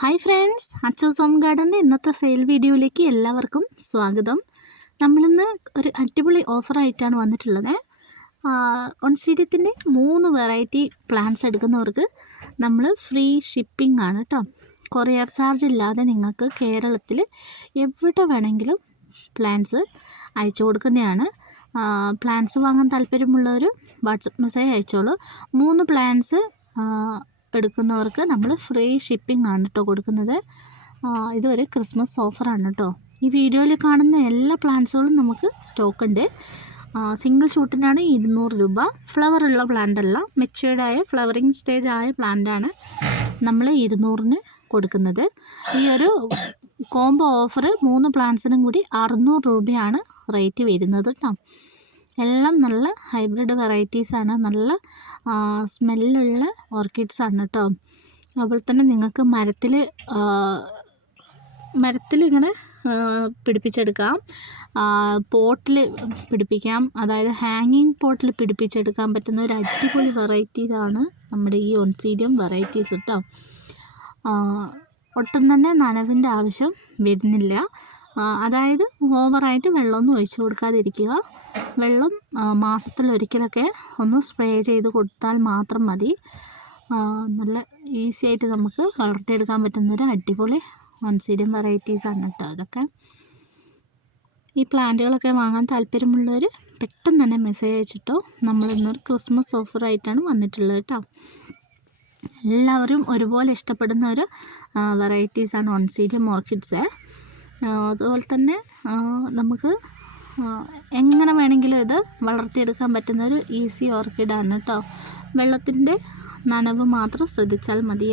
Hi friends അച്ചോസ് home ഗാർഡന്റെ ഇന്നത്തെ sale വീഡിയോയിലേക്ക് എല്ലാവർക്കും സ്വാഗതം. നമ്മളിന്ന് ഒരു അടിപൊളി ഓഫറായിട്ടാണ് വന്നിട്ടുള്ളത്. ഒൺസീഡിയത്തിന്റെ മൂന്ന് വെറൈറ്റി പ്ലാന്റ്സ് എടുക്കുന്നവർക്ക് നമ്മൾ ഫ്രീ ഷിപ്പിംഗ് ആണ് കേട്ടോ കൊറിയർ ചാർജ് ഇല്ലാതെ നിങ്ങൾക്ക് കേരളത്തിൽ എവിടെ വേണമെങ്കിലും പ്ലാന്റ്സ് അയച്ചു കൊടുക്കുന്നതാണ്. പ്ലാന്റ്സ് വാങ്ങാൻ താല്പര്യമുള്ളവർ വാട്സപ്പ് മെസ്സേജ് അയച്ചോളൂ. മൂന്ന് പ്ലാന്റ്സ് എടുക്കുന്നവർക്ക് നമ്മൾ ഫ്രീ ഷിപ്പിംഗ് ആണ് കേട്ടോ കൊടുക്കുന്നത്. ഇതൊരു ക്രിസ്മസ് ഓഫറാണ് കേട്ടോ ഈ വീഡിയോയിൽ കാണുന്ന എല്ലാ പ്ലാന്റ്സുകളും നമുക്ക് സ്റ്റോക്ക് ഉണ്ട്. സിംഗിൾ ഷൂട്ടിനാണ് ഇരുന്നൂറ് രൂപ. ഫ്ലവർ ഉള്ള പ്ലാന്റ് അല്ല മെച്ചേർഡായ ഫ്ലവറിങ് സ്റ്റേജ് ആയ പ്ലാന്റാണ് നമ്മൾ ഇരുന്നൂറിന് കൊടുക്കുന്നത്. ഈ ഒരു കോംബോ ഓഫർ മൂന്ന് പ്ലാന്റ്സിനും കൂടി അറുന്നൂറ് രൂപയാണ് റേറ്റ് വരുന്നത് കേട്ടോ എല്ലാം നല്ല ഹൈബ്രിഡ് വെറൈറ്റീസാണ് നല്ല സ്മെല്ലുള്ള ഓർക്കിഡ്സാണ് കേട്ടോ അതുപോലെ തന്നെ നിങ്ങൾക്ക് മരത്തിൽ ഇങ്ങനെ പിടിപ്പിച്ചെടുക്കാം. പോട്ടിൽ പിടിപ്പിക്കാം. അതായത് ഹാങ്ങിങ് പോട്ടിൽ പിടിപ്പിച്ചെടുക്കാൻ പറ്റുന്ന ഒരു അടിപൊളി വെറൈറ്റീസാണ് നമ്മുടെ ഈ ഒൺസീരിയം വെറൈറ്റീസ് കേട്ടോ ഒട്ടും തന്നെ നനവിന്റെ ആവശ്യം വരുന്നില്ല. അതായത് ഓവറായിട്ട് വെള്ളമൊന്നും ഒഴിച്ചു കൊടുക്കാതിരിക്കുക. വെള്ളം മാസത്തിൽ ഒരിക്കലൊക്കെ ഒന്ന് സ്പ്രേ ചെയ്ത് കൊടുത്താൽ മാത്രം മതി. നല്ല ഈസി ആയിട്ട് നമുക്ക് വളർത്തിയെടുക്കാൻ പറ്റുന്നൊരു അടിപൊളി വൺസീഡിയം വെറൈറ്റീസാണ് കേട്ടോ അതൊക്കെ. ഈ പ്ലാന്റുകളൊക്കെ വാങ്ങാൻ താല്പര്യമുള്ളവർ പെട്ടെന്ന് തന്നെ മെസ്സേജ് അയച്ചിട്ടോ. നമ്മളിന്നൊരു ക്രിസ്മസ് ഓഫറായിട്ടാണ് വന്നിട്ടുള്ളത് കേട്ടോ. എല്ലാവരും ഒരുപോലെ ഇഷ്ടപ്പെടുന്ന ഒരു വെറൈറ്റീസാണ് ഓൺസീരിയം ഓർക്കിഡ്സ്. അതുപോലെ തന്നെ നമുക്ക് എങ്ങനെ വേണമെങ്കിലും ഇത് വളർത്തിയെടുക്കാൻ പറ്റുന്ന ഒരു ഈസി ഓർക്കിഡാണ് കേട്ടോ വെള്ളത്തിന്റെ നനവ് മാത്രം ശ്രദ്ധിച്ചാൽ മതി.